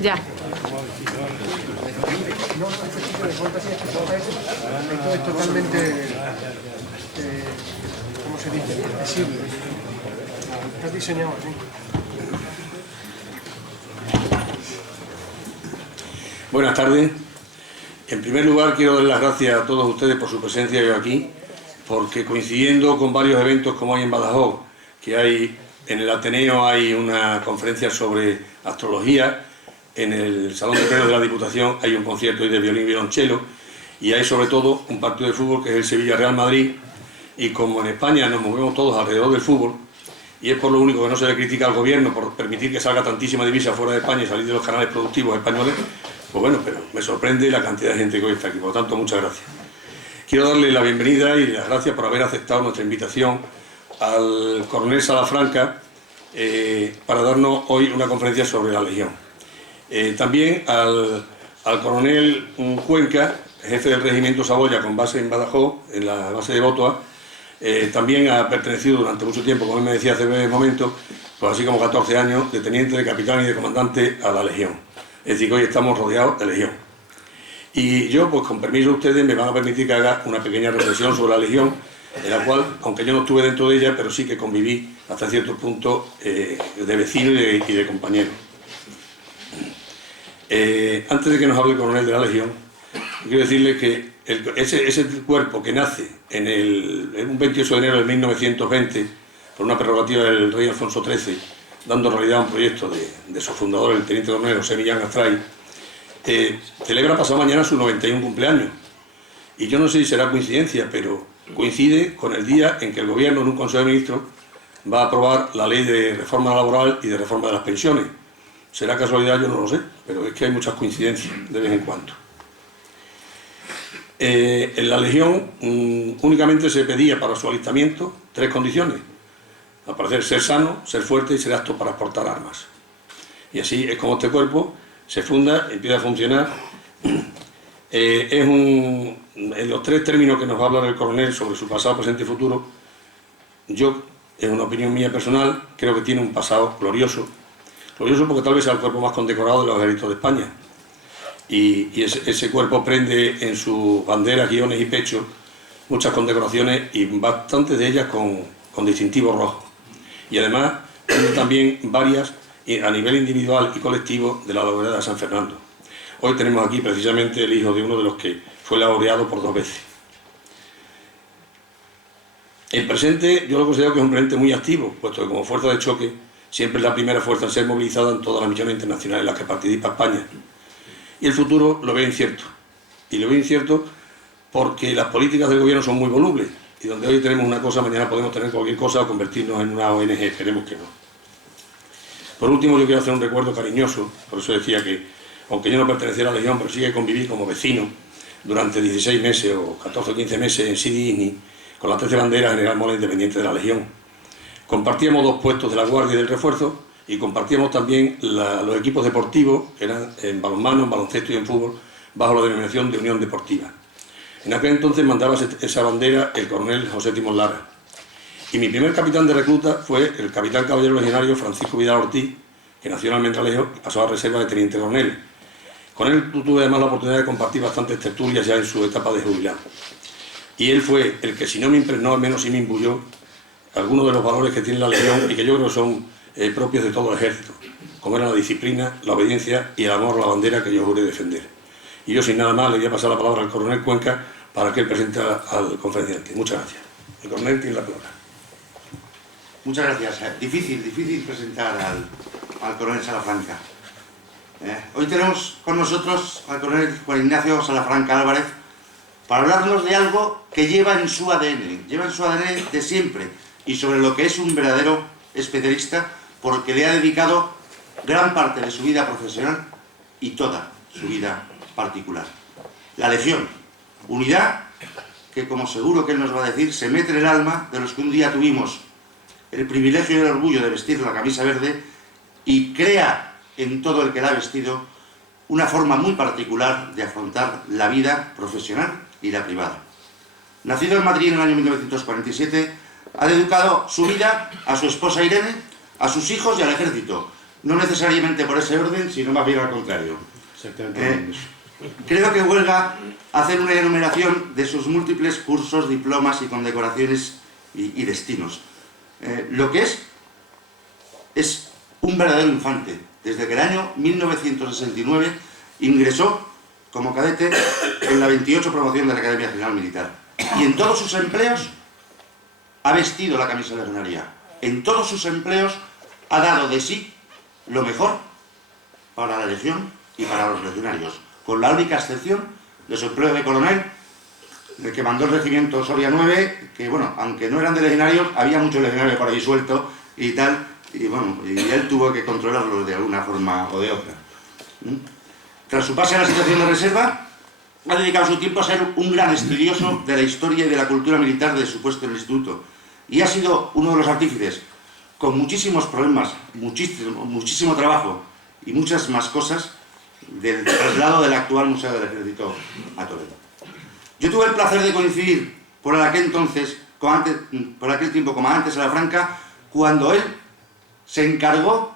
Ya. Esto es totalmente, ¿cómo se dice? Accesible. Está diseñado así. Buenas tardes. En primer lugar, quiero dar las gracias a todos ustedes por su presencia hoy aquí, porque coincidiendo con varios eventos como hay en Badajoz, que hay en el Ateneo hay una conferencia sobre astrología, en el Salón de Plenos de la Diputación hay un concierto de violín y violonchelo, y hay sobre todo un partido de fútbol que es el Sevilla-Real Madrid, y como en España nos movemos todos alrededor del fútbol, y es por lo único que no se le critica al gobierno por permitir que salga tantísima divisa fuera de España y salir de los canales productivos españoles, pues bueno, pero me sorprende la cantidad de gente que hoy está aquí, por lo tanto, muchas gracias. Quiero darle la bienvenida y las gracias por haber aceptado nuestra invitación al coronel Salafranca para darnos hoy una conferencia sobre la Legión. También al coronel Cuenca, jefe del regimiento Saboya con base en Badajoz, en la base de Botoa. También ha pertenecido durante mucho tiempo, como él me decía hace breve momento, pues así como 14 años, de teniente, de capitán y de comandante a la Legión. Es decir, que hoy estamos rodeados de Legión. Y yo, pues con permiso de ustedes, me van a permitir que haga una pequeña reflexión sobre la Legión, en la cual, aunque yo no estuve dentro de ella, pero sí que conviví hasta cierto punto de vecino y de compañero. Antes de que nos hable el coronel de la Legión, quiero decirle que ese cuerpo que nace en un 28 de enero de 1920, por una prerrogativa del rey Alfonso XIII, dando realidad a un proyecto de su fundador, el teniente coronel José Millán Astray, celebra pasado mañana su 91 cumpleaños. Y yo no sé si será coincidencia, pero coincide con el día en que el gobierno, en un consejo de ministros, va a aprobar la ley de reforma laboral y de reforma de las pensiones. ¿Será casualidad? Yo no lo sé, pero es que hay muchas coincidencias de vez en cuando. En la Legión únicamente se pedía para su alistamiento 3 condiciones. Al parecer, ser sano, ser fuerte y ser apto para portar armas. Y así es como este cuerpo se funda, empieza a funcionar. En los 3 términos que nos va a hablar el coronel sobre su pasado, presente y futuro, yo, en una opinión mía personal, creo que tiene un pasado glorioso. Glorioso porque tal vez sea el cuerpo más condecorado de los ejércitos de España. Y ese cuerpo prende en sus banderas, guiones y pechos muchas condecoraciones y bastantes de ellas con distintivo rojo. Y además prende también varias a nivel individual y colectivo de la localidad de San Fernando. Hoy tenemos aquí precisamente el hijo de uno de los que fue laureado por 2 veces. El presente yo lo considero que es un presente muy activo, puesto que como fuerza de choque siempre es la primera fuerza en ser movilizada en todas las misiones internacionales en las que participa España. Y el futuro lo veo incierto. Y lo veo incierto porque las políticas del gobierno son muy volubles. Y donde hoy tenemos una cosa, mañana podemos tener cualquier cosa o convertirnos en una ONG. Esperemos que no. Por último, yo quiero hacer un recuerdo cariñoso. Por eso decía que, aunque yo no perteneciera a la Legión, pero sí que conviví como vecino durante 16 meses o 14 o 15 meses en Sidi Ifni, con las 13 banderas General Mola Independiente de la Legión. Compartíamos 2 puestos de la Guardia y del Refuerzo, y compartíamos también los equipos deportivos, que eran en balonmano, en baloncesto y en fútbol, bajo la denominación de Unión Deportiva. En aquel entonces mandaba esa bandera el coronel José Timón Lara. Y mi primer capitán de recluta fue el capitán caballero legionario Francisco Vidal Ortiz, que nació en Almendralejo y pasó a reserva de teniente coronel. Con él tuve además la oportunidad de compartir bastantes tertulias ya en su etapa de jubilado. Y él fue el que, si no me impregnó, al menos sí me imbuyó algunos de los valores que tiene la Legión y que yo creo que son propios de todo el ejército, como era la disciplina, la obediencia y el amor a la bandera que yo juré defender. Y yo sin nada más le voy a pasar la palabra al coronel Cuenca para que él presente al conferenciante. Muchas gracias. El coronel tiene la palabra. Muchas gracias. Difícil presentar al coronel Salafranca. Hoy tenemos con nosotros al coronel Juan Ignacio Salafranca Álvarez para hablarnos de algo que lleva en su ADN de siempre y sobre lo que es un verdadero especialista porque le ha dedicado gran parte de su vida profesional y toda su vida particular. La Legión, unidad que, como seguro que él nos va a decir, se mete en el alma de los que un día tuvimos el privilegio y el orgullo de vestir la camisa verde y crea en todo el que la ha vestido una forma muy particular de afrontar la vida profesional y la privada. Nacido en Madrid en el año 1947, ha dedicado su vida a su esposa Irene, a sus hijos y al ejército, no necesariamente por ese orden, sino más bien al contrario. Exactamente. Creo que huelga hacer una enumeración de sus múltiples cursos, diplomas y condecoraciones y destinos. Lo que es un verdadero infante. Desde que el año 1969 ingresó como cadete en la 28 promoción de la Academia General Militar. Y en todos sus empleos ha vestido la camisa legionaria. En todos sus empleos ha dado de sí lo mejor para la Legión y para los legionarios, con la única excepción de su empleo de coronel, de que mandó el regimiento Soria 9, que bueno, aunque no eran de legionarios, había muchos legionarios por ahí sueltos y tal, y bueno, y él tuvo que controlarlos de alguna forma o de otra. Tras su pase a la situación de reserva, ha dedicado su tiempo a ser un gran estudioso de la historia y de la cultura militar de su puesto en el instituto, y ha sido uno de los artífices, con muchísimos problemas, muchísimo trabajo y muchas más cosas, del traslado del actual Museo del Ejército a Toledo. Yo tuve el placer de coincidir por aquel tiempo comandante Salafranca, cuando él se encargó,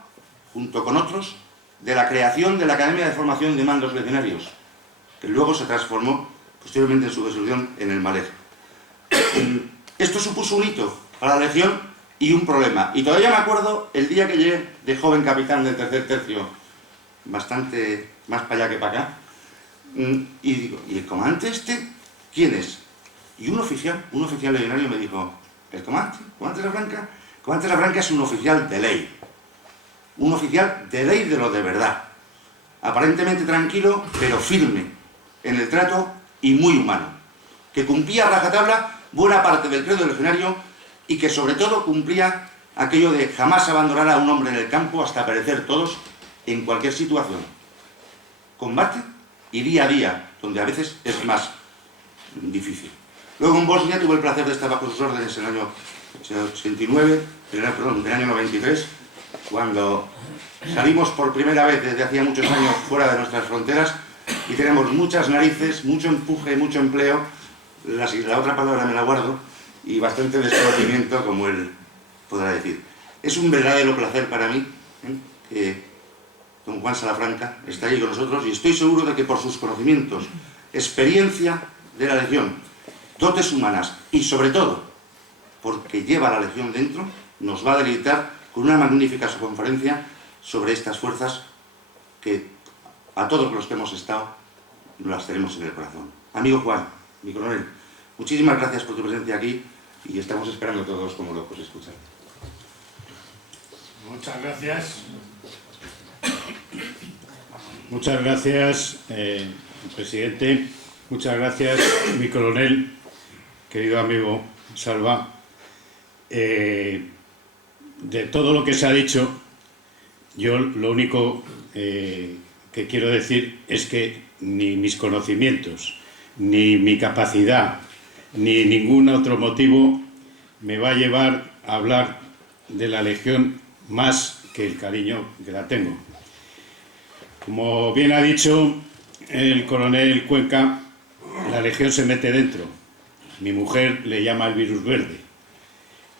junto con otros, de la creación de la Academia de Formación de Mandos Legionarios, que luego se transformó posteriormente en su disolución en el Maleg. Esto supuso un hito para la Legión y un problema. Y todavía me acuerdo el día que llegué de joven capitán del tercer tercio, bastante más para allá que para acá, y digo, ¿y el comandante este quién es? Y un oficial legionario me dijo, ¿el comandante Salafranca? El comandante Salafranca es un oficial de ley. Un oficial de ley de lo de verdad. Aparentemente tranquilo, pero firme en el trato y muy humano. Que cumplía a rajatabla buena parte del credo legionario y que sobre todo cumplía aquello de jamás abandonar a un hombre en el campo hasta perecer todos en cualquier situación. Combate y día a día, donde a veces es más difícil. Luego en Bosnia tuve el placer de estar bajo sus órdenes en el año 89, del año 93, cuando salimos por primera vez desde hacía muchos años fuera de nuestras fronteras y tenemos muchas narices, mucho empuje, mucho empleo, la otra palabra me la guardo, y bastante desconocimiento, como él podrá decir. Es un verdadero placer para mí que don Juan Salafranca está aquí con nosotros, y estoy seguro de que por sus conocimientos, experiencia de la Legión, dotes humanas y sobre todo porque lleva a la Legión dentro, nos va a deleitar con una magnífica conferencia sobre estas fuerzas que a todos los que hemos estado las tenemos en el corazón. Amigo Juan, mi coronel, muchísimas gracias por tu presencia aquí y estamos esperando todos como locos escuchar. Muchas gracias. Muchas gracias, presidente. Muchas gracias, mi coronel, querido amigo Salva. De todo lo que se ha dicho, yo lo único que quiero decir es que ni mis conocimientos, ni mi capacidad, ni ningún otro motivo me va a llevar a hablar de la Legión más que el cariño que la tengo. Como bien ha dicho el coronel Cuenca, la Legión se mete dentro. Mi mujer le llama el virus verde.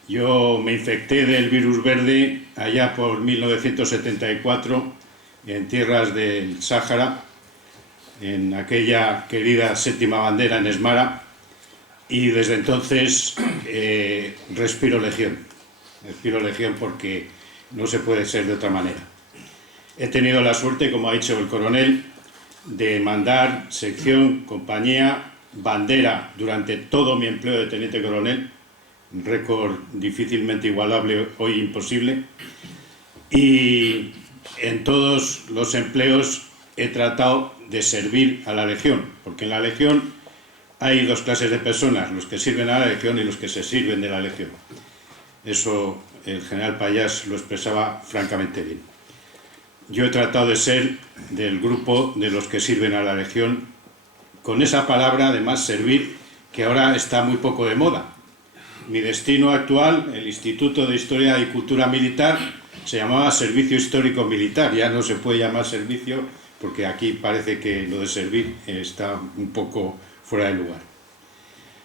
Yo me infecté del virus verde allá por 1974 en tierras del Sáhara, en aquella querida séptima bandera en Esmara, y desde entonces respiro Legión. Respiro Legión porque no se puede ser de otra manera. He tenido la suerte, como ha dicho el coronel, de mandar sección, compañía, bandera durante todo mi empleo de teniente coronel, un récord difícilmente igualable, hoy imposible, y en todos los empleos he tratado de servir a la Legión, porque en la Legión hay dos clases de personas, los que sirven a la Legión y los que se sirven de la Legión. Eso el general Payás lo expresaba francamente bien. Yo he tratado de ser del grupo de los que sirven a la Legión, con esa palabra, además, servir, que ahora está muy poco de moda. Mi destino actual, el Instituto de Historia y Cultura Militar, se llamaba Servicio Histórico Militar. Ya no se puede llamar servicio porque aquí parece que lo de servir está un poco fuera de lugar.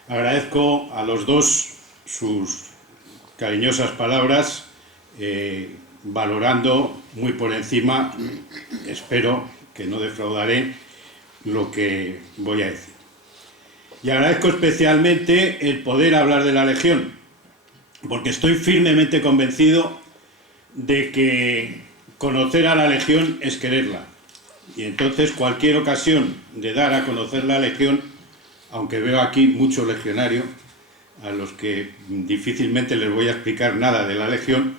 Agradezco a los dos sus cariñosas palabras. valorando muy por encima, espero que no defraudaré, lo que voy a decir. Y agradezco especialmente el poder hablar de la Legión, porque estoy firmemente convencido de que conocer a la Legión es quererla. Y entonces cualquier ocasión de dar a conocer la Legión, aunque veo aquí muchos legionarios, a los que difícilmente les voy a explicar nada de la Legión,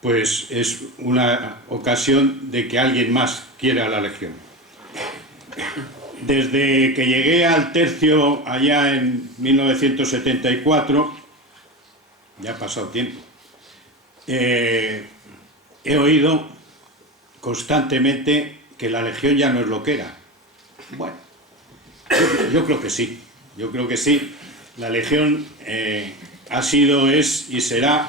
pues es una ocasión de que alguien más quiera la Legión. Desde que llegué al tercio allá en 1974, ya ha pasado tiempo, he oído constantemente que la Legión ya no es lo que era. Bueno, yo creo que sí, La Legión ha sido, es y será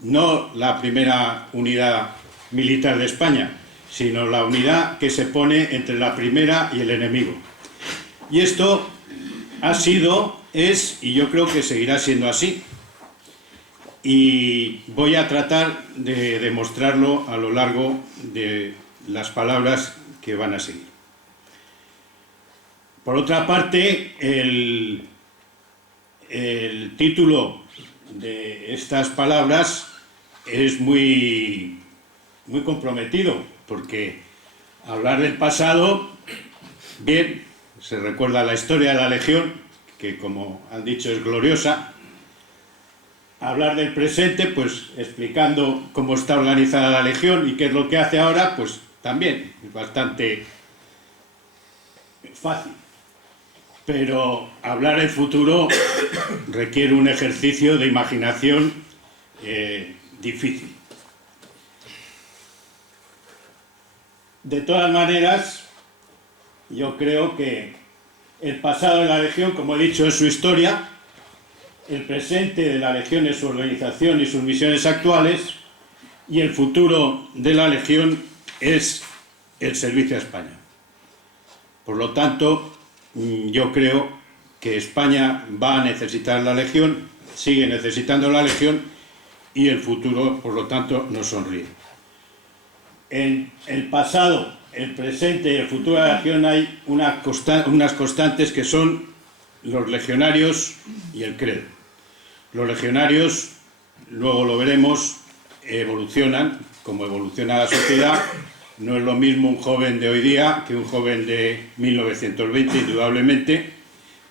no la primera unidad militar de España, sino la unidad que se pone entre la primera y el enemigo. Y esto ha sido, es y yo creo que seguirá siendo así. Y voy a tratar de demostrarlo a lo largo de las palabras que van a seguir. Por otra parte, el título de estas palabras es muy comprometido, porque hablar del pasado, bien, se recuerda la historia de la Legión, que como han dicho es gloriosa. Hablar del presente, pues explicando cómo está organizada la Legión y qué es lo que hace ahora, pues también es bastante fácil. Pero hablar del futuro requiere un ejercicio de imaginación difícil. De todas maneras, yo creo que el pasado de la Legión, como he dicho, es su historia. El presente de la Legión es su organización y sus misiones actuales, y el futuro de la Legión es el servicio a España. Por lo tanto, yo creo que España va a necesitar la Legión, sigue necesitando la Legión, y el futuro, por lo tanto, nos sonríe. En el pasado, el presente y el futuro de la Legión hay unas constantes que son los legionarios y el credo. Los legionarios, luego lo veremos, evolucionan, como evoluciona la sociedad. No es lo mismo un joven de hoy día que un joven de 1920, indudablemente,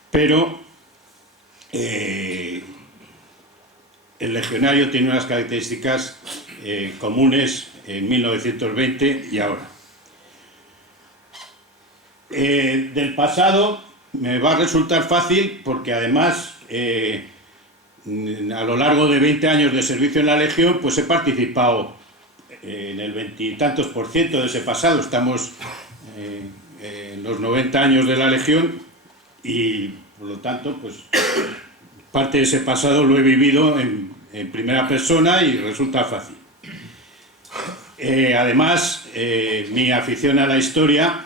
pero el legionario tiene unas características comunes en 1920 y ahora. Del pasado me va a resultar fácil porque además a lo largo de 20 años de servicio en la Legión, pues he participado en el 20 y tantos % de ese pasado. Estamos en los 90 años de la Legión y, por lo tanto, pues parte de ese pasado lo he vivido en primera persona y resulta fácil. Además, mi afición a la historia,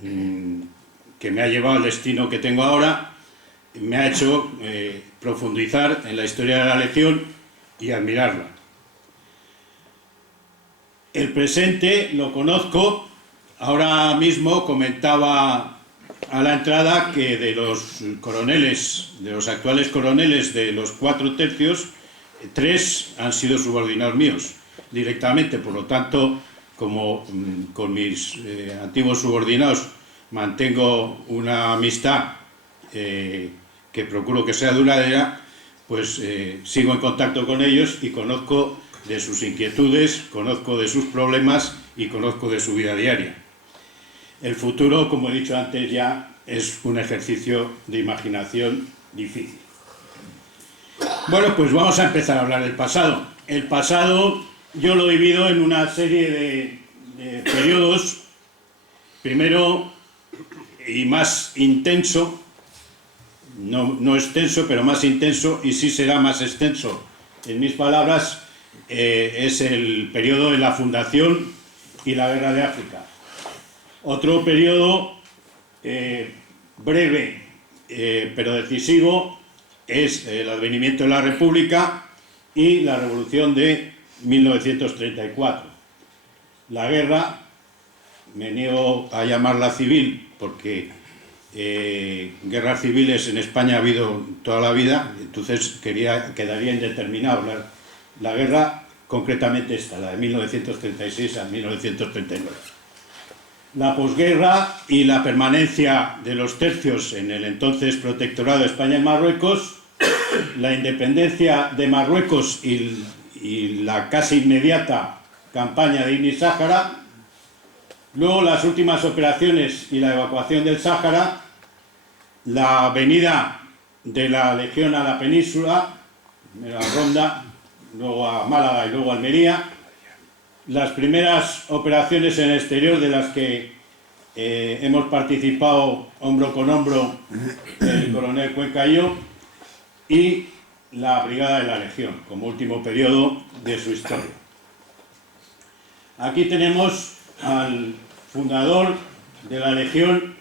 que me ha llevado al destino que tengo ahora, me ha hecho profundizar en la historia de la Legión y admirarla. El presente lo conozco. Ahora mismo comentaba a la entrada que de los coroneles, de los actuales coroneles de los 4 tercios, 3 han sido subordinados míos directamente. Por lo tanto, como con mis antiguos subordinados mantengo una amistad que procuro que sea duradera, pues sigo en contacto con ellos y conozco de sus inquietudes, conozco de sus problemas y conozco de su vida diaria. El futuro, como he dicho antes ya, es un ejercicio de imaginación difícil. Bueno, pues vamos a empezar a hablar del pasado. El pasado yo lo divido en una serie de periodos. Primero y más intenso, no extenso, pero más intenso, y sí será más extenso en mis palabras, es el periodo de la fundación y la guerra de África. Otro periodo breve pero decisivo es el advenimiento de la República y la revolución de 1934. La guerra, me niego a llamarla civil, porque guerras civiles en España ha habido toda la vida, entonces quedaría indeterminado. La guerra, concretamente esta, la de 1936 a 1939. La posguerra y la permanencia de los tercios en el entonces protectorado de España y Marruecos, la independencia de Marruecos y la casi inmediata campaña de Ibn Sáhara, luego las últimas operaciones y la evacuación del Sáhara, la venida de la Legión a la península, a Ronda, luego a Málaga y luego a Almería, las primeras operaciones en el exterior de las que hemos participado hombro con hombro el coronel Cuenca y yo, y la Brigada de la Legión, como último periodo de su historia. Aquí tenemos al fundador de la Legión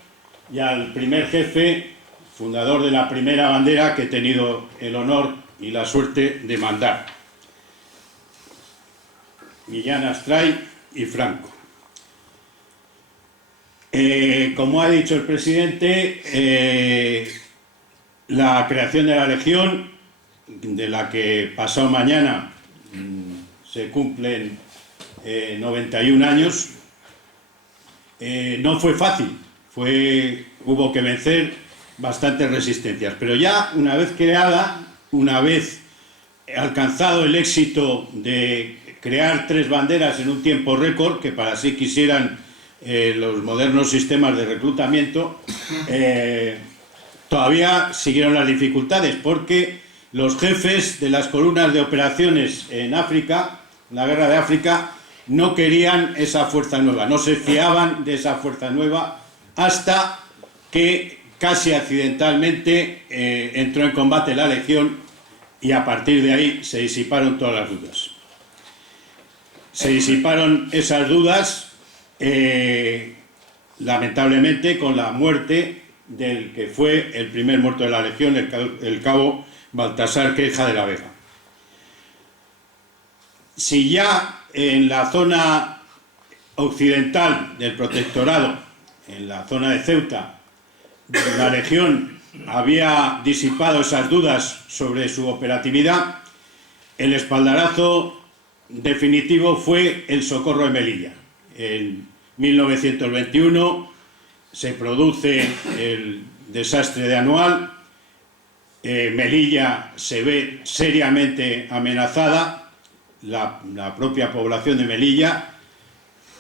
y al primer jefe, fundador de la primera bandera que he tenido el honor y la suerte de mandar, Millán Astray y Franco. Como ha dicho el presidente, la creación de la Legión, de la que pasado mañana se cumplen 91 años, no fue fácil, hubo que vencer bastantes resistencias, pero ya una vez creada, una vez alcanzado el éxito de crear 3 banderas en un tiempo récord, que para sí quisieran los modernos sistemas de reclutamiento, todavía siguieron las dificultades, porque los jefes de las columnas de operaciones en África, en la guerra de África, no querían esa fuerza nueva, no se fiaban de esa fuerza nueva, hasta que casi accidentalmente entró en combate la Legión, y a partir de ahí se disiparon todas las dudas. Se disiparon esas dudas, lamentablemente, con la muerte del que fue el primer muerto de la Legión, el cabo Baltasar Queja de la Vega. Si ya en la zona occidental del protectorado, en la zona de Ceuta, la Legión había disipado esas dudas sobre su operatividad, el espaldarazo definitivo fue el socorro de Melilla. En 1921 se produce el desastre de Anual, Melilla se ve seriamente amenazada, la propia población de Melilla.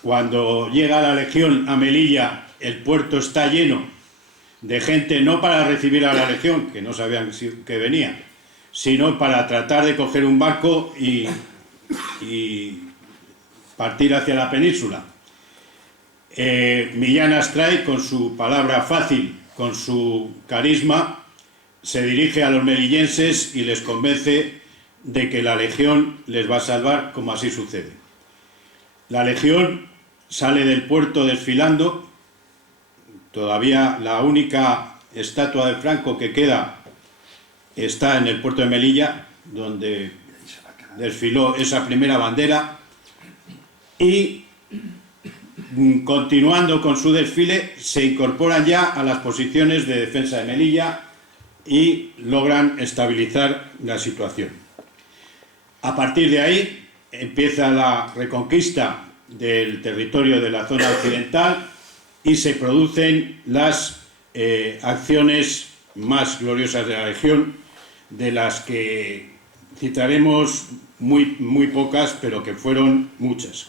Cuando llega la Legión a Melilla, el puerto está lleno de gente, no para recibir a la Legión, que no sabían que venía, sino para tratar de coger un barco y partir hacia la península. Millán Astray, con su palabra fácil, con su carisma, se dirige a los melillenses y les convence de que la Legión les va a salvar, como así sucede. La Legión sale del puerto desfilando. Todavía la única estatua de Franco que queda está en el puerto de Melilla, donde desfiló esa primera bandera, y continuando con su desfile se incorporan ya a las posiciones de defensa de Melilla y logran estabilizar la situación. A partir de ahí empieza la reconquista del territorio de la zona occidental y se producen las acciones más gloriosas de la Legión, de las que citaremos muy pocas, pero que fueron muchas.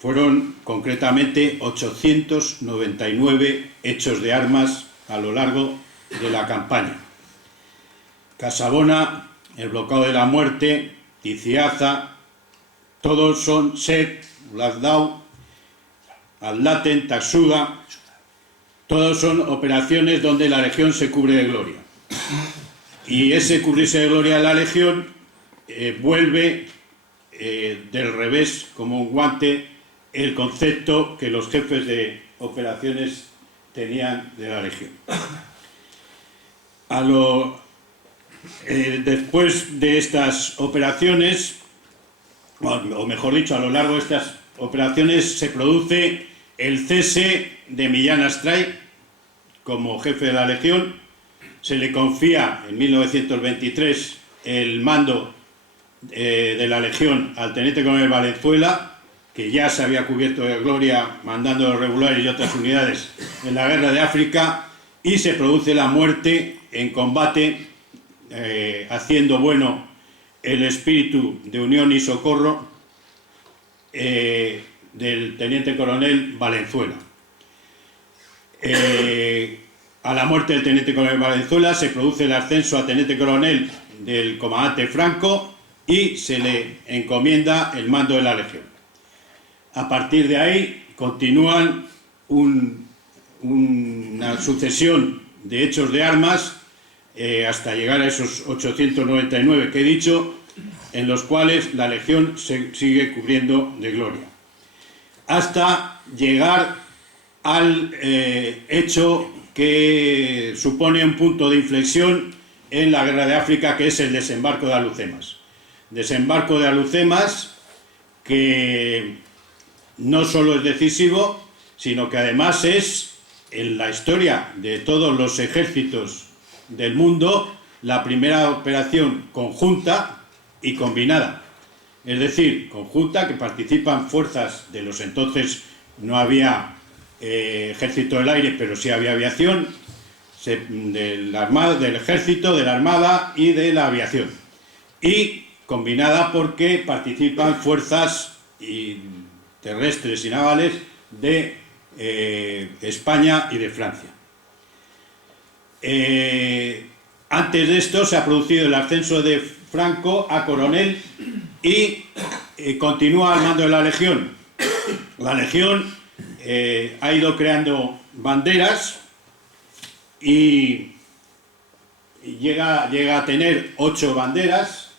Fueron concretamente 899 hechos de armas a lo largo de la campaña. Casabona, el Bloqueo de la Muerte, Ticiaza, todos son Set, Lasdau, Aldaten, Taxuga, todos son operaciones donde la Legión se cubre de gloria. Y ese cubrirse de gloria de la Legión vuelve del revés, como un guante, el concepto que los jefes de operaciones tenían de la Legión. Después de estas operaciones, o mejor dicho, a lo largo de estas operaciones se produce el cese de Millán Astray como jefe de la Legión. Se le confía en 1923 el mando de la Legión al teniente coronel Valenzuela, que ya se había cubierto de gloria mandando los regulares y otras unidades en la guerra de África, y se produce la muerte en combate, haciendo bueno el espíritu de unión y socorro del teniente coronel Valenzuela. A la muerte del teniente coronel Valenzuela se produce el ascenso a teniente coronel del comandante Franco y se le encomienda el mando de la Legión. A partir de ahí continúan una sucesión de hechos de armas hasta llegar a esos 899 que he dicho, en los cuales la Legión se sigue cubriendo de gloria, hasta llegar al hecho que supone un punto de inflexión en la guerra de África, que es el desembarco de Alhucemas. Desembarco de Alhucemas que no solo es decisivo, sino que además es, en la historia de todos los ejércitos del mundo, la primera operación conjunta y combinada. Es decir, conjunta, que participan fuerzas de los entonces, no había ejército del aire, pero sí había aviación, del ejército, de la armada y de la aviación. Y combinada porque participan fuerzas terrestres y navales de España y de Francia. Antes de esto se ha producido el ascenso de Franco a coronel y continúa al mando de la Legión. La Legión ha ido creando banderas y llega a tener 8 banderas,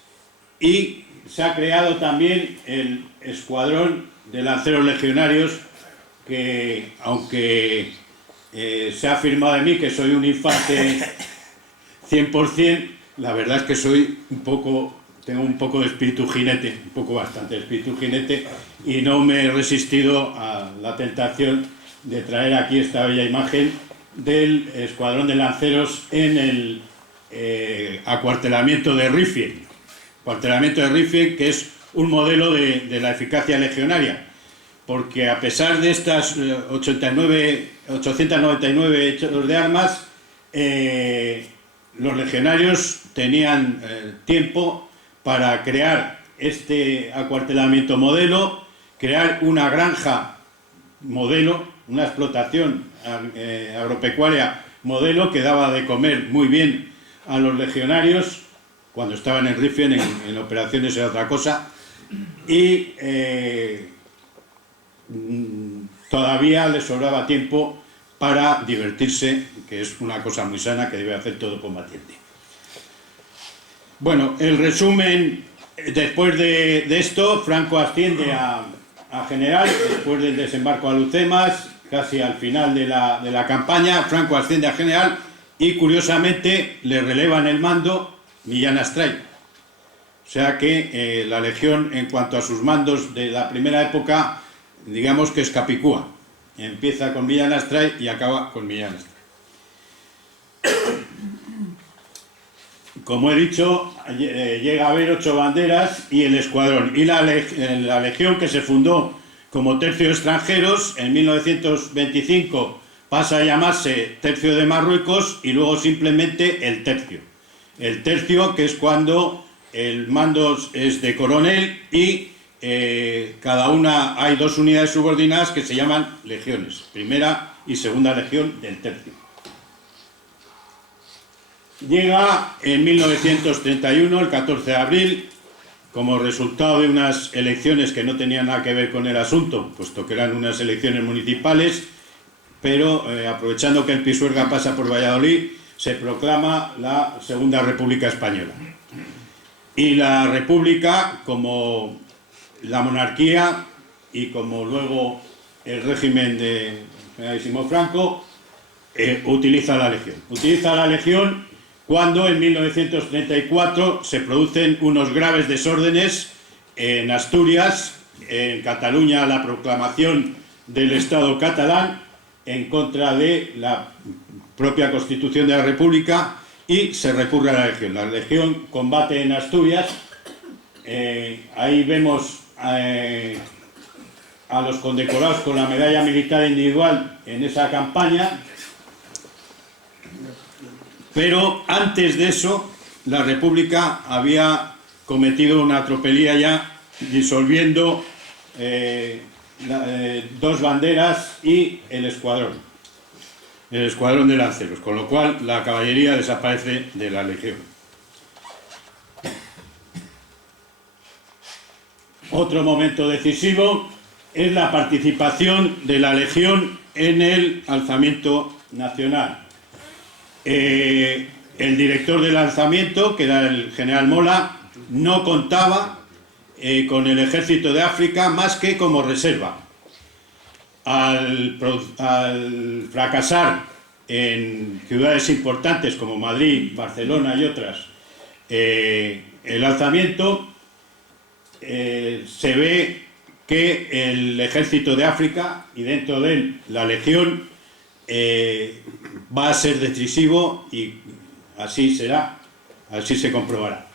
y se ha creado también el escuadrón de lanceros legionarios, que aunque se ha afirmado de mí que soy un infante 100%, la verdad es que tengo un poco de espíritu jinete, bastante espíritu jinete, y no me he resistido a la tentación de traer aquí esta bella imagen del escuadrón de lanceros en el acuartelamiento de Riffield. Acuartelamiento de Riffield, que es un modelo de la eficacia legionaria, porque a pesar de estas 899 hechos de armas, los legionarios tenían tiempo para crear este acuartelamiento modelo, crear una granja modelo, una explotación agropecuaria modelo que daba de comer muy bien a los legionarios. Cuando estaban en Riffield, en operaciones era otra cosa, y todavía les sobraba tiempo para divertirse, que es una cosa muy sana que debe hacer todo combatiente. Bueno, el resumen: después de esto, Franco asciende a general, después del desembarco de Alhucemas, casi al final de la campaña. Franco asciende a general y, curiosamente, le relevan el mando Millán Astray. O sea que la Legión, en cuanto a sus mandos de la primera época, digamos que es capicúa. Empieza con Millán Astray y acaba con Millán Astray. Como he dicho, llega a haber 8 banderas y el escuadrón. Y la Legión, que se fundó como tercio de extranjeros, en 1925 pasa a llamarse Tercio de Marruecos y luego simplemente el Tercio. El Tercio, que es cuando el mando es de coronel y cada una hay 2 unidades subordinadas que se llaman legiones, primera y segunda legión del Tercio. Llega en 1931, el 14 de abril, como resultado de unas elecciones que no tenían nada que ver con el asunto, puesto que eran unas elecciones municipales, pero aprovechando que el Pisuerga pasa por Valladolid, se proclama la Segunda República Española. Y la República, como la monarquía y como luego el régimen de generalísimo Franco, utiliza la Legión. Utiliza la Legión cuando en 1934 se producen unos graves desórdenes en Asturias, en Cataluña, la proclamación del Estado catalán en contra de la propia Constitución de la República, y se recurre a la Legión. La Legión combate en Asturias. Ahí vemos a los condecorados con la medalla militar individual en esa campaña. Pero antes de eso, la República había cometido una tropelía ya, disolviendo dos banderas y el escuadrón de lanceros, con lo cual la caballería desaparece de la Legión. Otro momento decisivo es la participación de la Legión en el alzamiento nacional. El director del alzamiento, que era el general Mola, no contaba con el ejército de África más que como reserva. Al fracasar en ciudades importantes como Madrid, Barcelona y otras el alzamiento, se ve que el ejército de África, y dentro de él la Legión, va a ser decisivo, y así será, así se comprobará.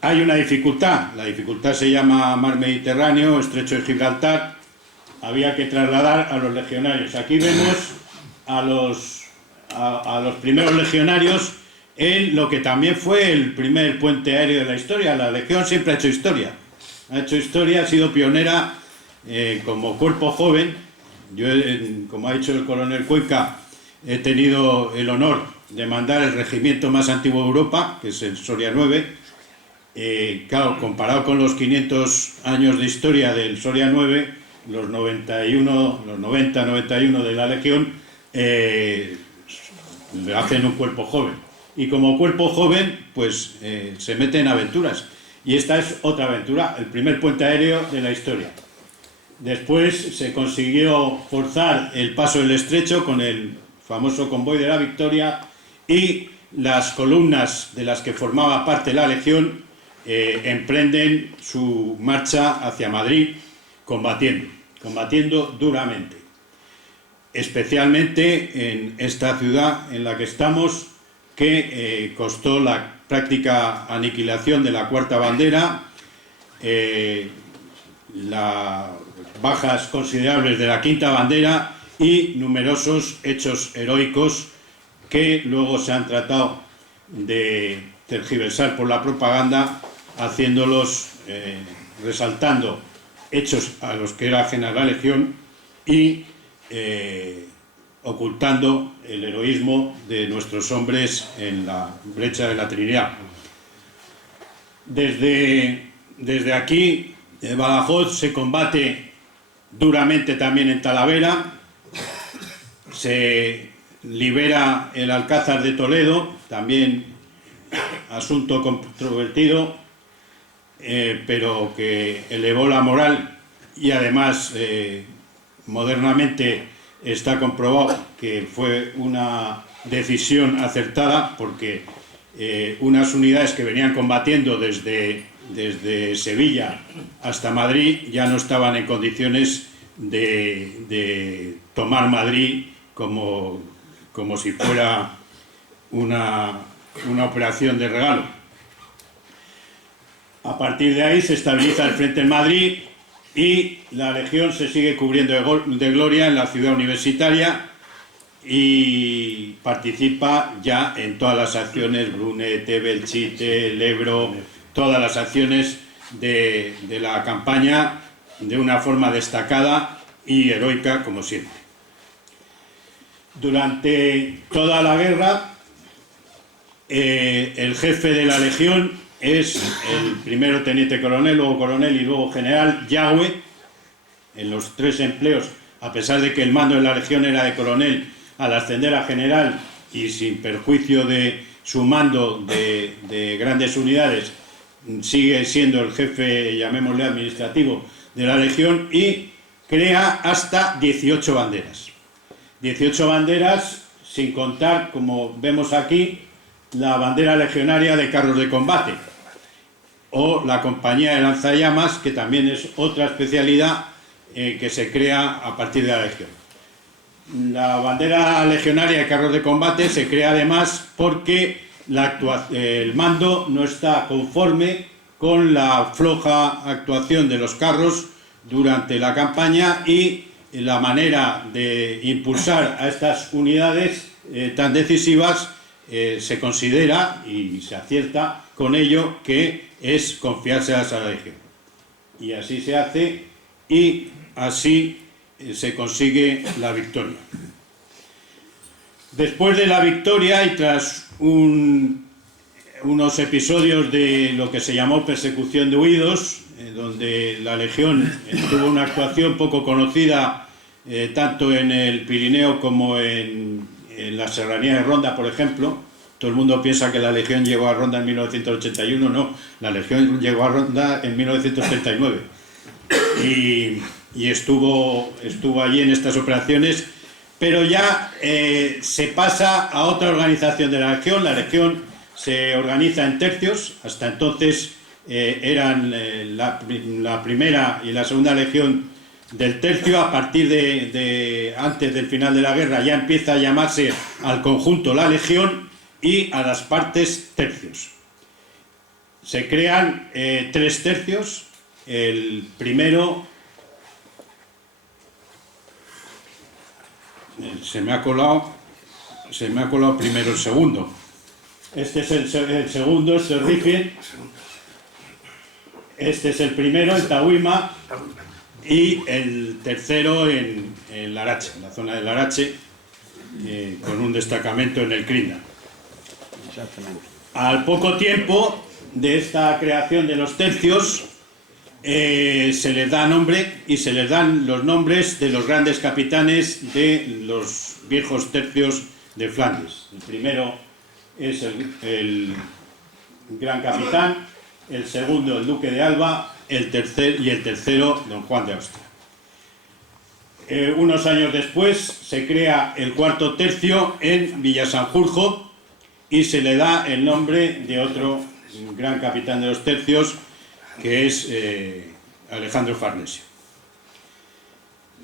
Hay una dificultad, la dificultad se llama Mar Mediterráneo, Estrecho de Gibraltar. Había que trasladar a los legionarios. Aquí vemos a los primeros legionarios en lo que también fue el primer puente aéreo de la historia. La Legión siempre ha hecho historia, ha sido pionera como cuerpo joven. Yo, como ha dicho el coronel Cuenca, he tenido el honor de mandar el regimiento más antiguo de Europa, que es el Soria 9. Claro, comparado con los 500 años de historia del Soria 9, los 90-91 de la Legión le hacen un cuerpo joven. Y como cuerpo joven, pues se mete en aventuras. Y esta es otra aventura, el primer puente aéreo de la historia. Después se consiguió forzar el paso del Estrecho con el famoso convoy de la Victoria, y las columnas de las que formaba parte la Legión emprenden su marcha hacia Madrid combatiendo duramente. Especialmente en esta ciudad en la que estamos, que costó la práctica aniquilación de la Cuarta Bandera, las bajas considerables de la Quinta Bandera y numerosos hechos heroicos que luego se han tratado de tergiversar por la propaganda, haciéndolos, resaltando hechos a los que era ajena la Legión y ocultando el heroísmo de nuestros hombres en la brecha de la Trinidad. Desde aquí, en Badajoz, se combate duramente también en Talavera, se libera el Alcázar de Toledo, también asunto controvertido, pero que elevó la moral, y además modernamente está comprobado que fue una decisión acertada, porque unas unidades que venían combatiendo desde Sevilla hasta Madrid ya no estaban en condiciones de tomar Madrid como si fuera una operación de regalo. A partir de ahí se estabiliza el frente en Madrid y la Legión se sigue cubriendo de gloria en la ciudad universitaria y participa ya en todas las acciones, Brunete, Belchite, el Ebro, todas las acciones de la campaña de una forma destacada y heroica, como siempre. Durante toda la guerra, el jefe de la Legión es el primero teniente coronel, luego coronel y luego general Yagüe. En los tres empleos, a pesar de que el mando de la Legión era de coronel, al ascender a general y sin perjuicio de su mando de grandes unidades, sigue siendo el jefe, llamémosle administrativo, de la Legión, y crea hasta 18 banderas. 18 banderas, sin contar, como vemos aquí, la bandera legionaria de carros de combate. o la compañía de lanzallamas, que también es otra especialidad que se crea a partir de la Legión. La bandera legionaria de carros de combate se crea además porque el mando no está conforme con la floja actuación de los carros durante la campaña, y la manera de impulsar a estas unidades tan decisivas se considera, y se acierta con ello, que es confiárselas a la Legión. Y así se hace, y así se consigue la victoria. Después de la victoria, y tras unos episodios de lo que se llamó persecución de huidos, donde la Legión tuvo una actuación poco conocida tanto en el Pirineo como en la serranía de Ronda, por ejemplo. Todo el mundo piensa que la Legión llegó a Ronda en 1981, no, la Legión llegó a Ronda en 1939 y estuvo allí en estas operaciones, pero ya se pasa a otra organización de la Legión. La Legión se organiza en tercios. Hasta entonces eran la primera y la segunda legión del tercio. A partir de antes del final de la guerra ya empieza a llamarse al conjunto la Legión y a las partes tercios. Se crean 3 tercios. El primero, se me ha colado primero el segundo. Este es el segundo, este es Riffier. Este es el primero, en Tawima. Y el tercero en Larache, en la zona de Larache, con un destacamento en el Crinda. Al poco tiempo de esta creación de los tercios, se les da nombre, y se les dan los nombres de los grandes capitanes de los viejos tercios de Flandes. El primero es el gran capitán, el segundo el duque de Alba, el tercero don Juan de Austria. Unos años después se crea el cuarto tercio en Villasanjurjo, y se le da el nombre de otro gran capitán de los tercios, que es Alejandro Farnesio.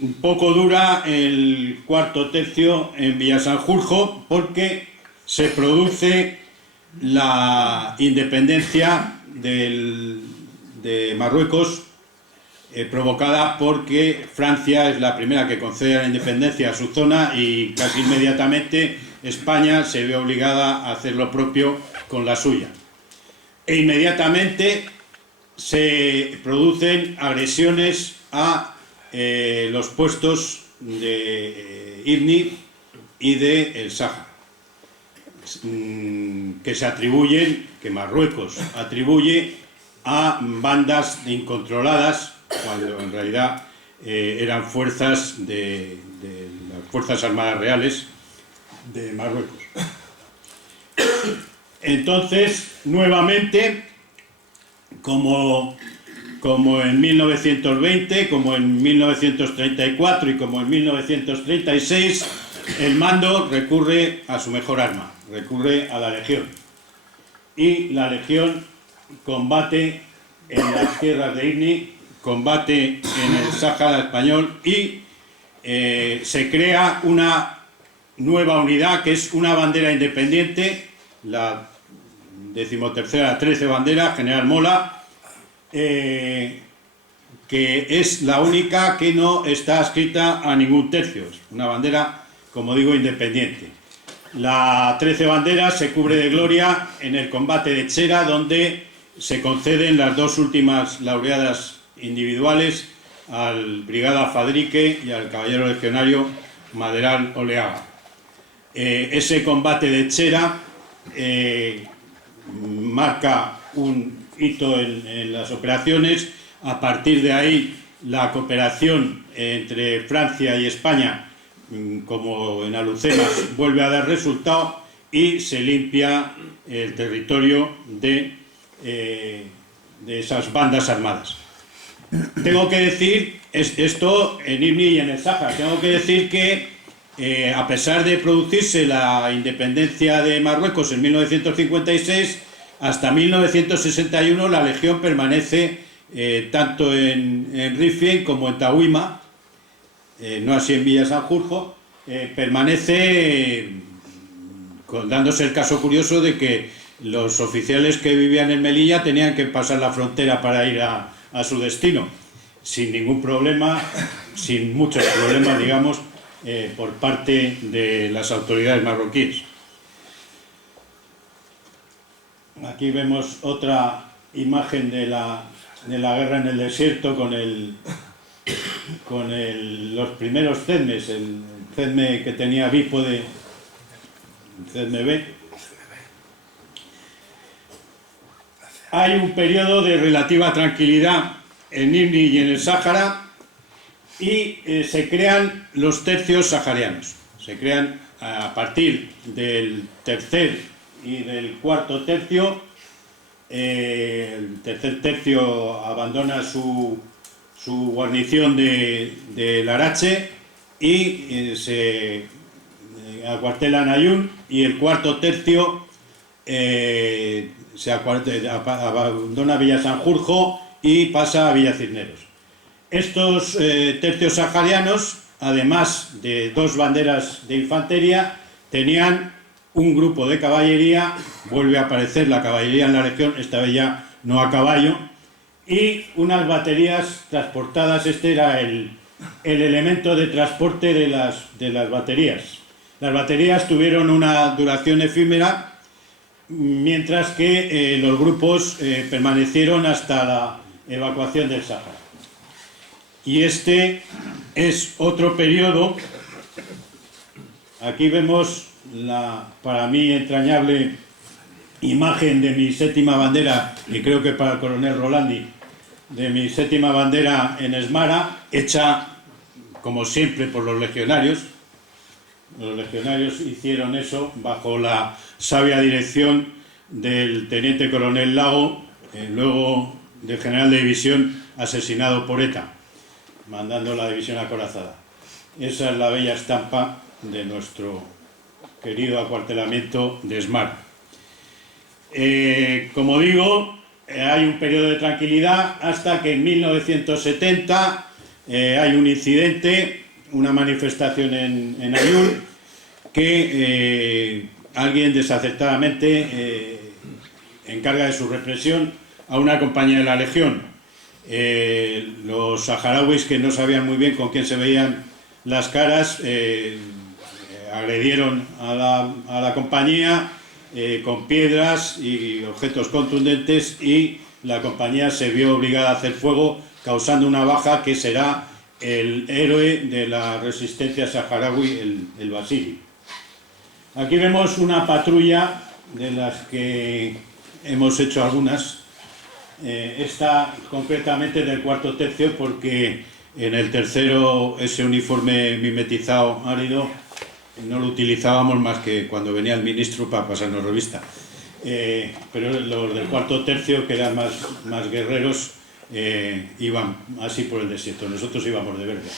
Un poco dura el cuarto tercio en Villasanjurjo, porque se produce la independencia de Marruecos, provocada porque Francia es la primera que concede la independencia a su zona, y casi inmediatamente España se ve obligada a hacer lo propio con la suya. E inmediatamente se producen agresiones a los puestos de Ibni y de El Sáhara, que Marruecos atribuye a bandas incontroladas, cuando en realidad eran fuerzas de las Fuerzas Armadas Reales de Marruecos. Entonces, nuevamente, como en 1920, como en 1934 y como en 1936, el mando recurre a su mejor arma, recurre a la Legión. Y la Legión combate en las tierras de Ibni, combate en el Sáhara español, y se crea una nueva unidad que es una bandera independiente, la 13ª bandera, General Mola, que es la única que no está adscrita a ningún tercio, es una bandera, como digo, independiente. La 13 bandera se cubre de gloria en el combate de Chera, donde se conceden las 2 últimas laureadas individuales al Brigada Fadrique y al caballero legionario Maderal Oleaga. Ese combate de Chera marca un hito en las operaciones. A partir de ahí, la cooperación entre Francia y España, como en Alhucemas, vuelve a dar resultado, y se limpia el territorio de esas bandas armadas. Tengo que decir, esto en Ibni y en el Sáhara, tengo que decir que a pesar de producirse la independencia de Marruecos en 1956, Hasta 1961 la legión permanece tanto en Rifien como en Tahuima, no así en Villa Sanjurjo, permanece dándose el caso curioso de que los oficiales que vivían en Melilla tenían que pasar la frontera para ir a su destino, sin ningún problema, sin muchos problemas, digamos, por parte de las autoridades marroquíes. Aquí vemos otra imagen de la guerra en el desierto con los primeros CEDMES, el CEDME que tenía bípode, el CEDME-B. Hay un periodo de relativa tranquilidad en Ifni y en el Sáhara y se crean los tercios saharianos. Se crean a partir del tercer y del cuarto tercio. El tercer tercio abandona su guarnición de Larache y se acuartela en Ayun, y el cuarto tercio abandona Villa Sanjurjo y pasa a Villa Cisneros. Estos tercios saharianos, además de 2 banderas de infantería, tenían un grupo de caballería. Vuelve a aparecer la caballería en la región, esta vez ya no a caballo, y unas baterías transportadas. Este era el elemento de transporte de las baterías. Las baterías tuvieron una duración efímera, mientras que los grupos permanecieron hasta la evacuación del Sáhara. Y este es otro periodo. Aquí vemos la, para mí, entrañable imagen de mi 7ª bandera, y creo que para el coronel Rolandi, de mi 7ª bandera en Esmara, hecha como siempre por los legionarios. Los legionarios hicieron eso bajo la sabia dirección del teniente coronel Lago, luego de general de división, asesinado por ETA, mandando la división acorazada. Esa es la bella estampa de nuestro querido acuartelamiento de Esmara. Como digo, hay un periodo de tranquilidad hasta que en 1970 hay un incidente, una manifestación en Ayun, que alguien desacertadamente encarga de su represión a una compañía de la Legión. Los saharauis, que no sabían muy bien con quién se veían las caras, agredieron a la compañía con piedras y objetos contundentes, y la compañía se vio obligada a hacer fuego, causando una baja que será el héroe de la resistencia saharaui, el Basili. Aquí vemos una patrulla de las que hemos hecho algunas. Esta concretamente del cuarto tercio, porque en el tercero ese uniforme mimetizado árido no lo utilizábamos más que cuando venía el ministro para pasarnos revista. Pero los del cuarto tercio, que eran más guerreros, iban así por el desierto. Nosotros íbamos de verde.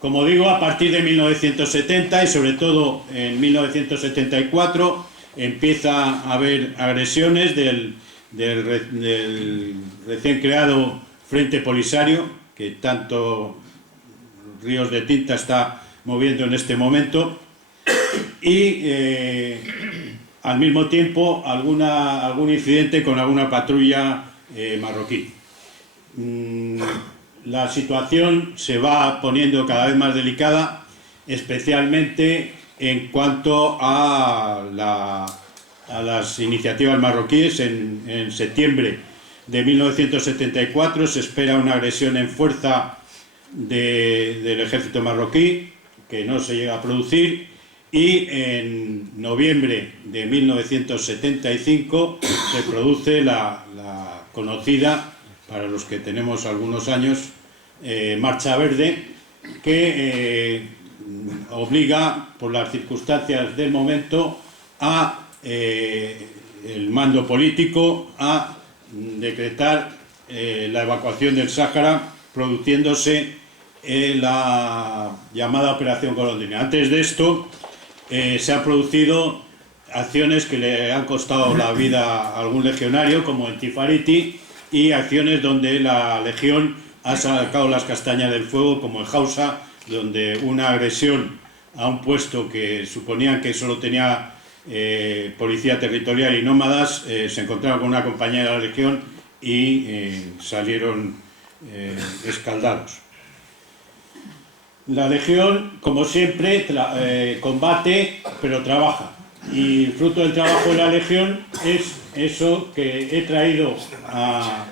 Como digo, a partir de 1970 y sobre todo en 1974 empieza a haber agresiones del recién creado Frente Polisario, que tanto ríos de tinta está moviendo en este momento, y al mismo tiempo algún incidente con alguna patrulla marroquí. La situación se va poniendo cada vez más delicada, especialmente en cuanto a las iniciativas marroquíes. En septiembre de 1974 se espera una agresión en fuerza del ejército marroquí, que no se llega a producir, y en noviembre de 1975 se produce la conocida, para los que tenemos algunos años, Marcha Verde, que obliga, por las circunstancias del momento, a el mando político a decretar la evacuación del Sáhara, produciéndose la llamada Operación Golondrina. Antes de esto se ha producido acciones que le han costado la vida a algún legionario, como en Tifariti, y acciones donde la Legión ha sacado las castañas del fuego, como en Jausa, donde una agresión a un puesto que suponían que solo tenía policía territorial y nómadas, se encontraron con una compañía de la Legión y salieron escaldados. La Legión, como siempre, combate, pero trabaja. Y el fruto del trabajo de la Legión es eso que he traído a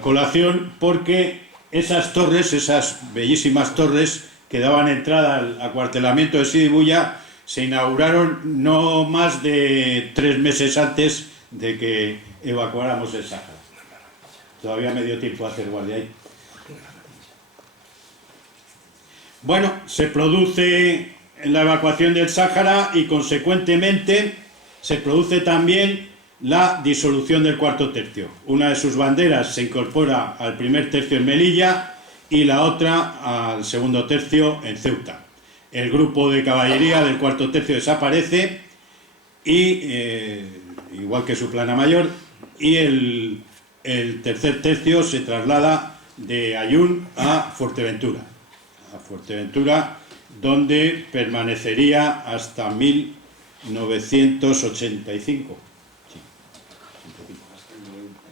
colación, porque esas torres, esas bellísimas torres que daban entrada al acuartelamiento de Sidi Buya, se inauguraron no más de 3 meses antes de que evacuáramos el Sáhara. Todavía me dio tiempo a hacer guardia ahí. Bueno, se produce la evacuación del Sáhara y consecuentemente se produce también la disolución del cuarto tercio. Una de sus banderas se incorpora al primer tercio en Melilla y la otra al segundo tercio en Ceuta. El grupo de caballería del cuarto tercio desaparece y, igual que su plana mayor, y el tercer tercio se traslada de Ayun a Fuerteventura. Donde permanecería hasta 1985. Sí,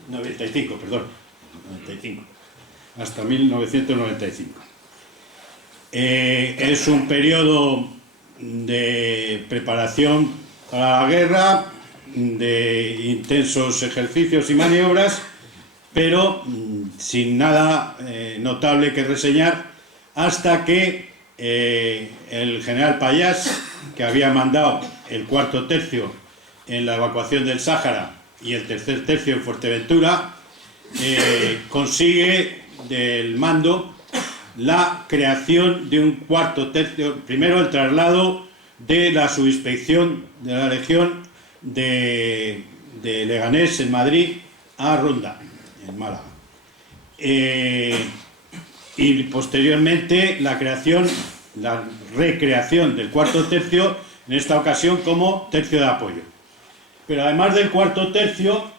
95, perdón. 95. Hasta 1995. Es un periodo de preparación para la guerra, de intensos ejercicios y maniobras, pero sin nada notable que reseñar, hasta que el general Payás, que había mandado el cuarto tercio en la evacuación del Sáhara y el tercer tercio en Fuerteventura, consigue del mando la creación de un cuarto tercio, primero el traslado de la subinspección de la Legión de Leganés, en Madrid, a Ronda, en Málaga. Y posteriormente la recreación del cuarto tercio, en esta ocasión como tercio de apoyo. Pero además del cuarto tercio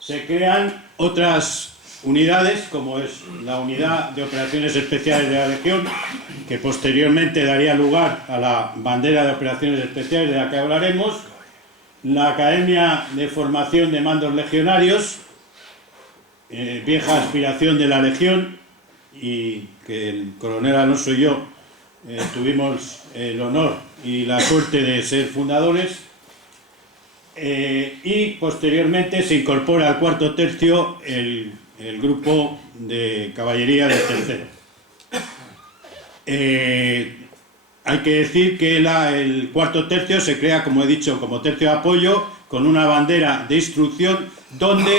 se crean otras unidades, como es la unidad de operaciones especiales de la Legión, que posteriormente daría lugar a la bandera de operaciones especiales de la que hablaremos, la Academia de Formación de Mandos Legionarios, vieja aspiración de la Legión, y que el coronel Alonso y yo tuvimos el honor y la suerte de ser fundadores, y posteriormente se incorpora al cuarto tercio el grupo de caballería del tercero. Hay que decir que el cuarto tercio se crea, como he dicho, como tercio de apoyo, con una bandera de instrucción donde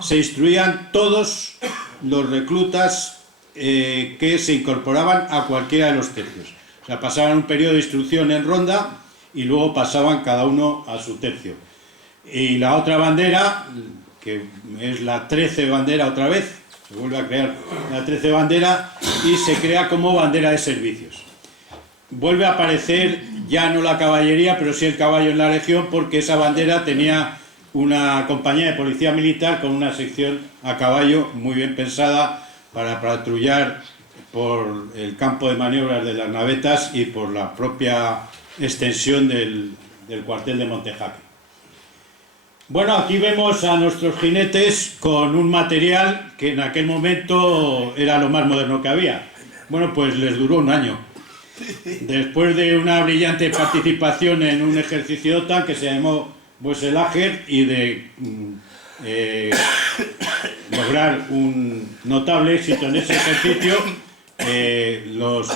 se instruían todos los reclutas que se incorporaban a cualquiera de los tercios. O sea, pasaban un periodo de instrucción en Ronda y luego pasaban cada uno a su tercio. Y la otra bandera, que es la 13 bandera otra vez, se vuelve a crear la 13 bandera y se crea como bandera de servicios. Vuelve a aparecer ya no la caballería, pero sí el caballo en la Legión, porque esa bandera tenía una compañía de policía militar con una sección a caballo muy bien pensada para patrullar por el campo de maniobras de las navetas y por la propia extensión del cuartel de Montejaque. Bueno, aquí vemos a nuestros jinetes con un material que en aquel momento era lo más moderno que había. Bueno, pues les duró un año. Después de una brillante participación en un ejercicio OTAN que se llamó Boeselager y de lograr un notable éxito en ese ejercicio, los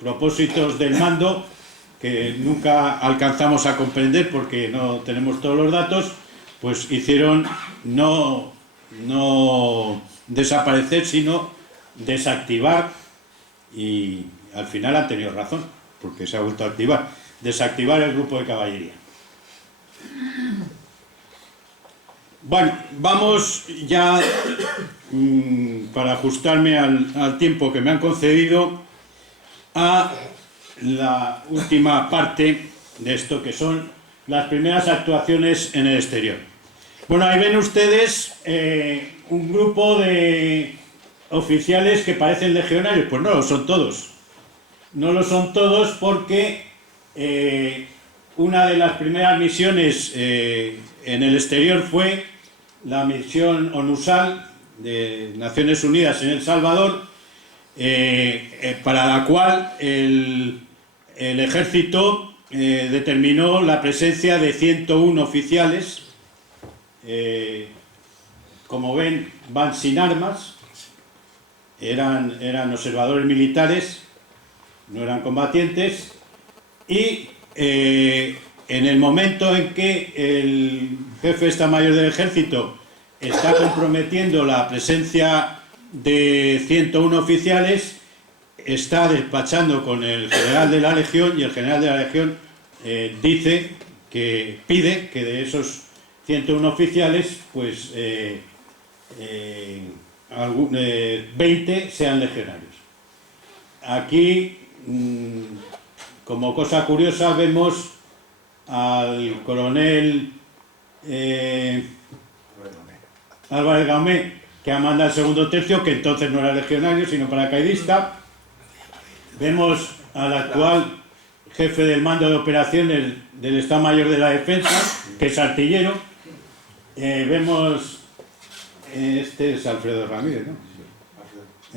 propósitos del mando, que nunca alcanzamos a comprender porque no tenemos todos los datos, pues hicieron no desaparecer, sino desactivar, y al final han tenido razón, porque se ha vuelto a activar, desactivar el grupo de caballería. Bueno, vamos ya, para ajustarme al tiempo que me han concedido, a la última parte de esto, que son las primeras actuaciones en el exterior. Bueno, ahí ven ustedes un grupo de oficiales que parecen legionarios. Pues no lo son todos. No lo son todos porque una de las primeras misiones en el exterior fue la misión ONUSAL de Naciones Unidas en El Salvador, para la cual el ejército determinó la presencia de 101 oficiales. Como ven, van sin armas, eran observadores militares, no eran combatientes, y en el momento en que el jefe de Estado Mayor del Ejército está comprometiendo la presencia de 101 oficiales, está despachando con el general de la Legión, y el general de la Legión pide que de esos 101 oficiales, pues 20 sean legionarios. Aquí, como cosa curiosa, vemos al coronel Álvarez Gaumé, que ha mandado el segundo tercio, que entonces no era legionario, sino paracaidista. Vemos al actual jefe del mando de operaciones del Estado Mayor de la Defensa, que es artillero. Vemos, este es Alfredo Ramírez, ¿no?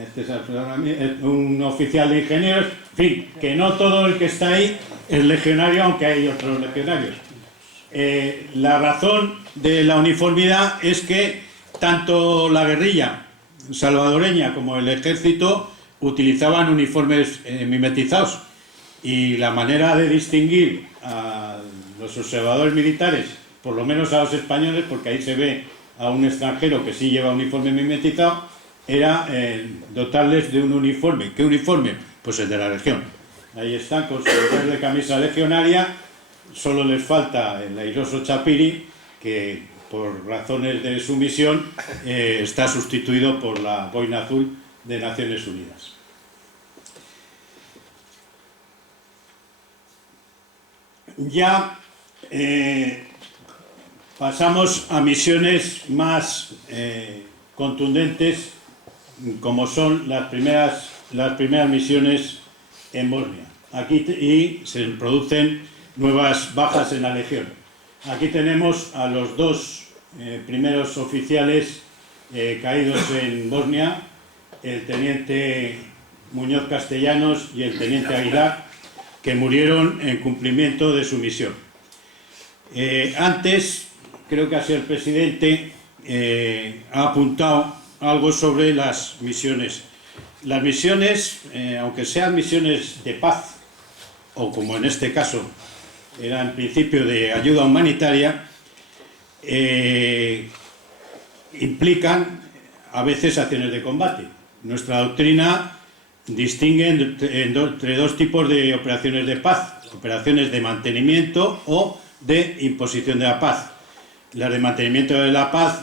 Este es Alfredo Ramírez, un oficial de ingenieros. En fin, que no todo el que está ahí es legionario, aunque hay otros legionarios. La razón de la uniformidad es que tanto la guerrilla salvadoreña como el ejército utilizaban uniformes mimetizados, y la manera de distinguir a los observadores militares, por lo menos a los españoles, porque ahí se ve a un extranjero que sí lleva uniforme mimetizado, era dotarles de un uniforme. ¿Qué uniforme? Pues el de la Legión. Ahí están con su verde camisa legionaria. Solo les falta el airoso chapiri, que por razones de su misión está sustituido por la boina azul de Naciones Unidas. Ya pasamos a misiones más contundentes, como son las primeras misiones en Bosnia. Aquí se producen nuevas bajas en la Legión. Aquí tenemos a los dos primeros oficiales caídos en Bosnia, el teniente Muñoz Castellanos y el teniente Aguilar, que murieron en cumplimiento de su misión. Antes, creo que así el presidente ha apuntado algo sobre las misiones. Las misiones, aunque sean misiones de paz, o como en este caso era en principio de ayuda humanitaria, implican a veces acciones de combate. Nuestra doctrina distingue entre dos tipos de operaciones de paz: operaciones de mantenimiento o de imposición de la paz. Las de mantenimiento de la paz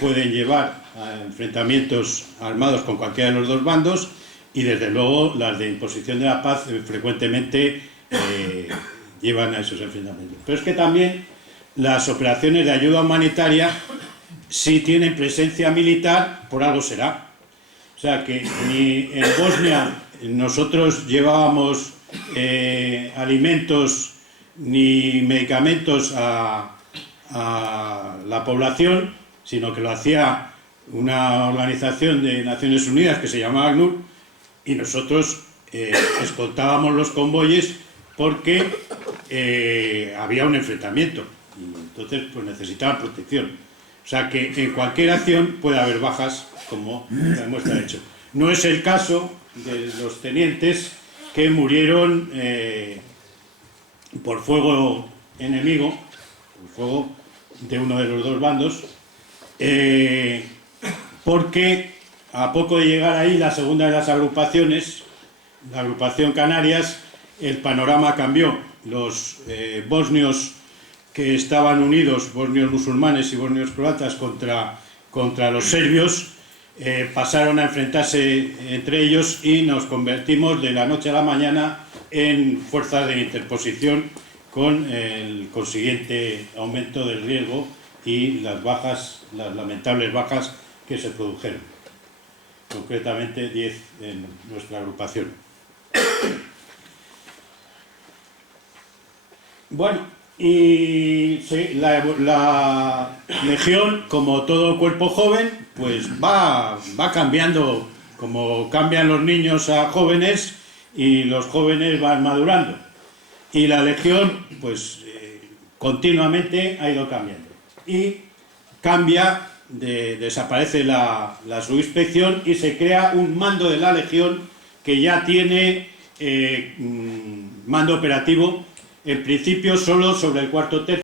pueden llevar a enfrentamientos armados con cualquiera de los dos bandos, y desde luego las de imposición de la paz frecuentemente llevan a esos enfrentamientos. Pero es que también las operaciones de ayuda humanitaria, si tienen presencia militar, por algo será. O sea que ni en Bosnia nosotros llevábamos alimentos ni medicamentos a la población, sino que lo hacía una organización de Naciones Unidas que se llamaba ACNUR, y nosotros escoltábamos los convoyes porque había un enfrentamiento, y entonces pues necesitaban protección. O sea que en cualquier acción puede haber bajas, como demuestra el hecho. No es el caso de los tenientes que murieron por fuego enemigo, por fuego de uno de los dos bandos, porque a poco de llegar ahí la segunda de las agrupaciones, la agrupación Canarias, el panorama cambió. Los bosnios que estaban unidos, bosnios musulmanes y bosnios croatas, contra los serbios, pasaron a enfrentarse entre ellos, y nos convertimos de la noche a la mañana en fuerzas de interposición con el consiguiente aumento del riesgo y las lamentables bajas que se produjeron, concretamente 10 en nuestra agrupación. Bueno, y sí, la Legión, como todo cuerpo joven, pues va cambiando, como cambian los niños a jóvenes y los jóvenes van madurando. Y la Legión, pues continuamente ha ido cambiando. Y cambia, desaparece la subinspección y se crea un mando de la Legión que ya tiene mando operativo, en principio solo sobre el cuarto tercio.